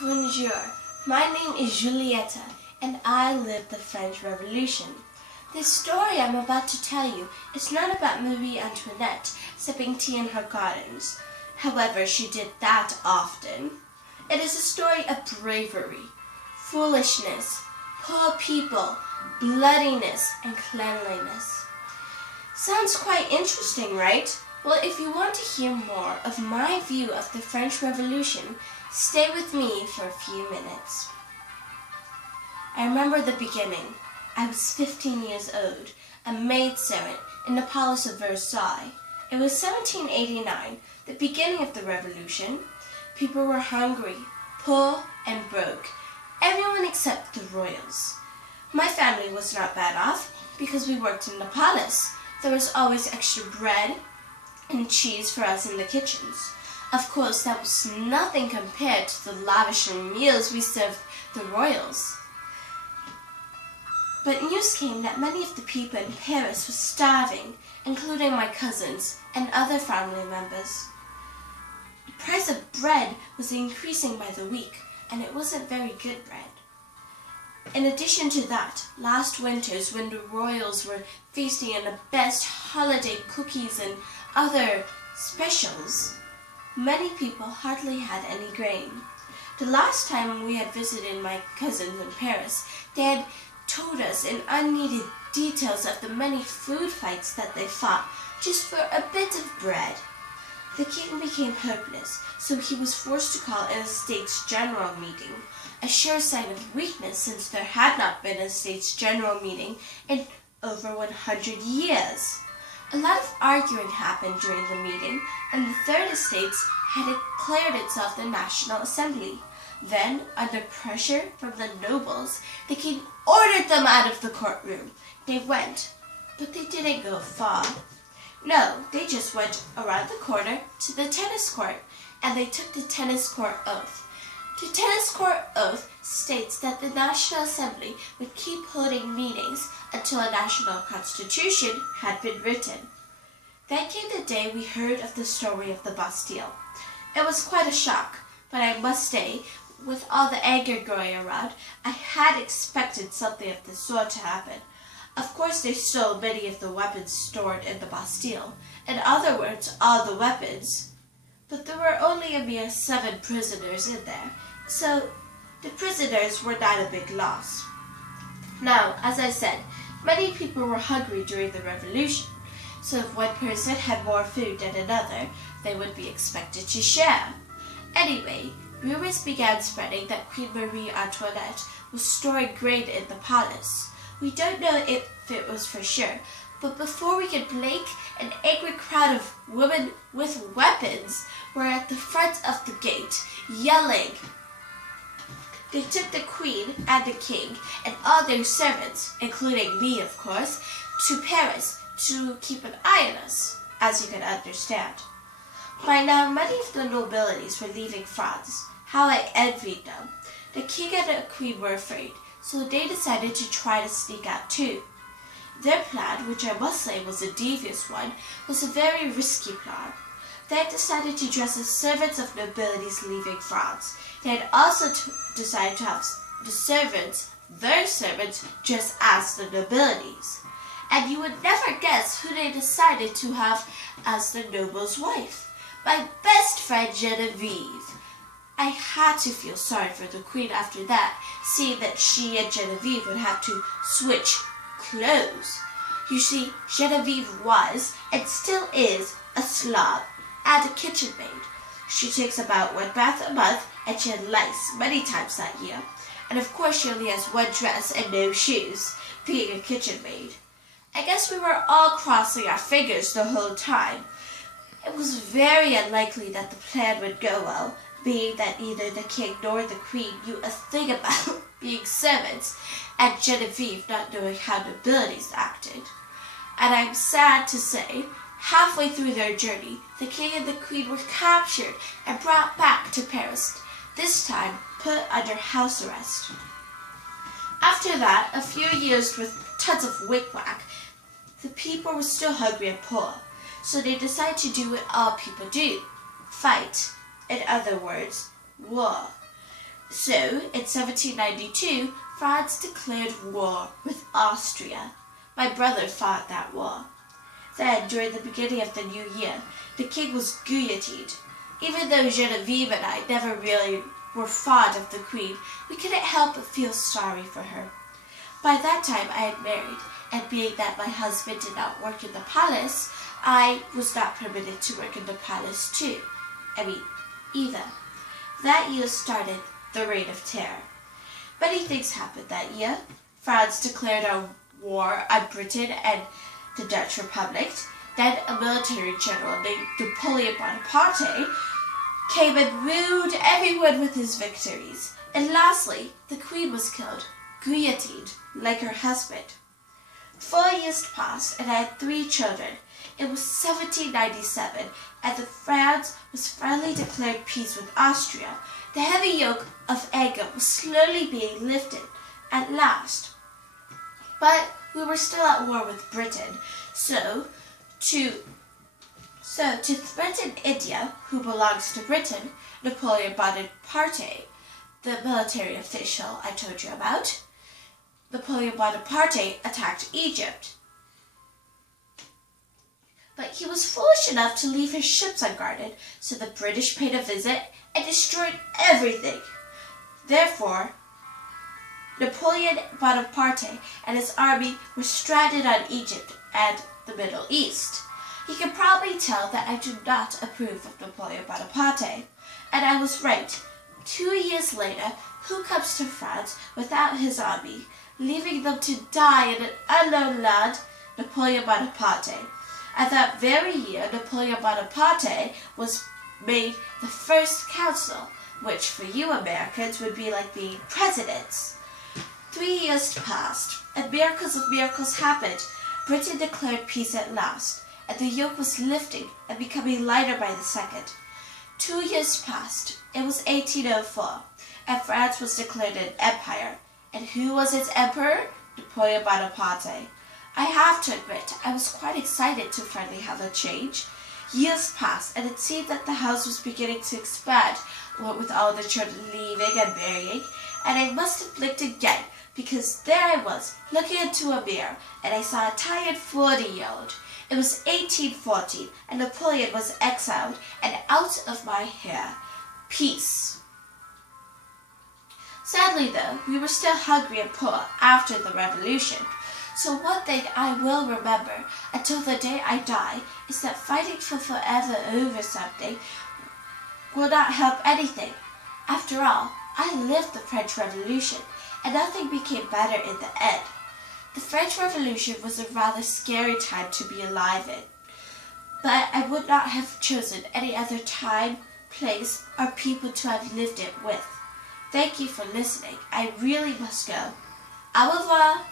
Bonjour, my name is Juliette and I lived the French Revolution. This story I'm about to tell you is not about Marie Antoinette sipping tea in her gardens. However, she did that often. It is a story of bravery, foolishness, poor people, bloodiness, and cleanliness. Sounds quite interesting, right? Well, if you want to hear more of my view of the French Revolution, stay with me for a few minutes. I remember the beginning. I was 15 years old, a maidservant in the Palace of Versailles. It was 1789, the beginning of the revolution. People were hungry, poor, and broke. Everyone except the royals. My family was not bad off because we worked in the palace. There was always extra bread and cheese for us in the kitchens. Of course, that was nothing compared to the lavish meals we served the royals. But news came that many of the people in Paris were starving, including my cousins and other family members. The price of bread was increasing by the week, and it wasn't very good bread. In addition to that, last winters when the royals were feasting on the best holiday cookies and other specials, many people hardly had any grain. The last time we had visited my cousins in Paris, they had told us in unneeded details of the many food fights that they fought just for a bit of bread. The king became hopeless, so he was forced to call a States General meeting, a sure sign of weakness since there had not been a States General meeting in over 100 years. A lot of arguing happened during the meeting, and the Third Estate had declared itself the National Assembly. Then, under pressure from the nobles, the king ordered them out of the courtroom. They went, but they didn't go far. No, they just went around the corner to the tennis court, and they took the tennis court oath. The tennis court oath states that the National Assembly would keep holding meetings until a national constitution had been written. Then came the day we heard of the story of the Bastille. It was quite a shock, but I must say, with all the anger going around, I had expected something of the sort to happen. Of course, they stole many of the weapons stored in the Bastille. In other words, all the weapons. But there were only a mere 7 prisoners in there, so the prisoners were not a big loss. Now, as I said, many people were hungry during the revolution, so if one person had more food than another, they would be expected to share. Anyway, rumors began spreading that Queen Marie Antoinette was storing grain in the palace. We don't know if it was for sure, but before we could blink, an angry crowd of women with weapons were at the front of the gate, yelling. They took the queen and the king and all their servants, including me of course, to Paris to keep an eye on us, as you can understand. By now, many of the nobilities were leaving France. How I envied them. The king and the queen were afraid, so they decided to try to sneak out too. Their plan, which I must say was a devious one, was a very risky plan. They had decided to dress as servants of nobilities leaving France. They had also decided to have the servants, their servants, dress as the nobilities. And you would never guess who they decided to have as the noble's wife. My best friend Genevieve. I had to feel sorry for the queen after that, seeing that she and Genevieve would have to switch clothes. You see, Genevieve was, and still is, a slob and a kitchen maid. She takes about 1 bath a month, and she had lice many times that year. And of course she only has 1 dress and no shoes, being a kitchen maid. I guess we were all crossing our fingers the whole time. It was very unlikely that the plan would go well, being that neither the king nor the queen knew a thing about being servants, and Genevieve not knowing how nobilities acted. And I'm sad to say, halfway through their journey, the king and the queen were captured and brought back to Paris, this time put under house arrest. After that, a few years with tons of whack-whack, the people were still hungry and poor, so they decided to do what all people do, fight. In other words, war. So, in 1792, France declared war with Austria. My brother fought that war. Then, during the beginning of the new year, the king was guillotined. Even though Genevieve and I never really were fond of the queen, we couldn't help but feel sorry for her. By that time I had married, and being that my husband did not work in the palace, I was not permitted to work in the palace too. Either. That year started the Reign of Terror. Many things happened that year. France declared a war on Britain and the Dutch Republic. Then a military general named Napoleon Bonaparte came and wooed everyone with his victories. And lastly, the queen was killed, guillotined, like her husband. 4 years passed, and I had 3 children. It was 1797, and France was finally declared peace with Austria. The heavy yoke of anger was slowly being lifted, at last. But we were still at war with Britain, so to threaten India, who belongs to Britain, Napoleon Bonaparte, the military official I told you about, Napoleon Bonaparte attacked Egypt. But he was foolish enough to leave his ships unguarded, so the British paid a visit and destroyed everything. Therefore, Napoleon Bonaparte and his army were stranded on Egypt and the Middle East. You can probably tell that I do not approve of Napoleon Bonaparte, and I was right. 2 years later, who comes to France without his army, leaving them to die in an unknown land? Napoleon Bonaparte. At that very year, Napoleon Bonaparte was made the first consul, which for you Americans would be like being presidents. 3 years passed, and miracles of miracles happened. Britain declared peace at last, and the yoke was lifting and becoming lighter by the second. 2 years passed. It was 1804, and France was declared an empire. And who was its emperor? Napoleon Bonaparte. I have to admit, I was quite excited to finally have a change. Years passed, and it seemed that the house was beginning to expand, what with all the children leaving and marrying, and I must have blinked again, because there I was, looking into a mirror, and I saw a tired 40-year-old. It was 1814, and Napoleon was exiled and out of my hair. Peace. Sadly, though, we were still hungry and poor after the revolution. So one thing I will remember until the day I die is that fighting for forever over something will not help anything. After all, I lived the French Revolution, and nothing became better in the end. The French Revolution was a rather scary time to be alive in, but I would not have chosen any other time, place, or people to have lived it with. Thank you for listening. I really must go. Au revoir.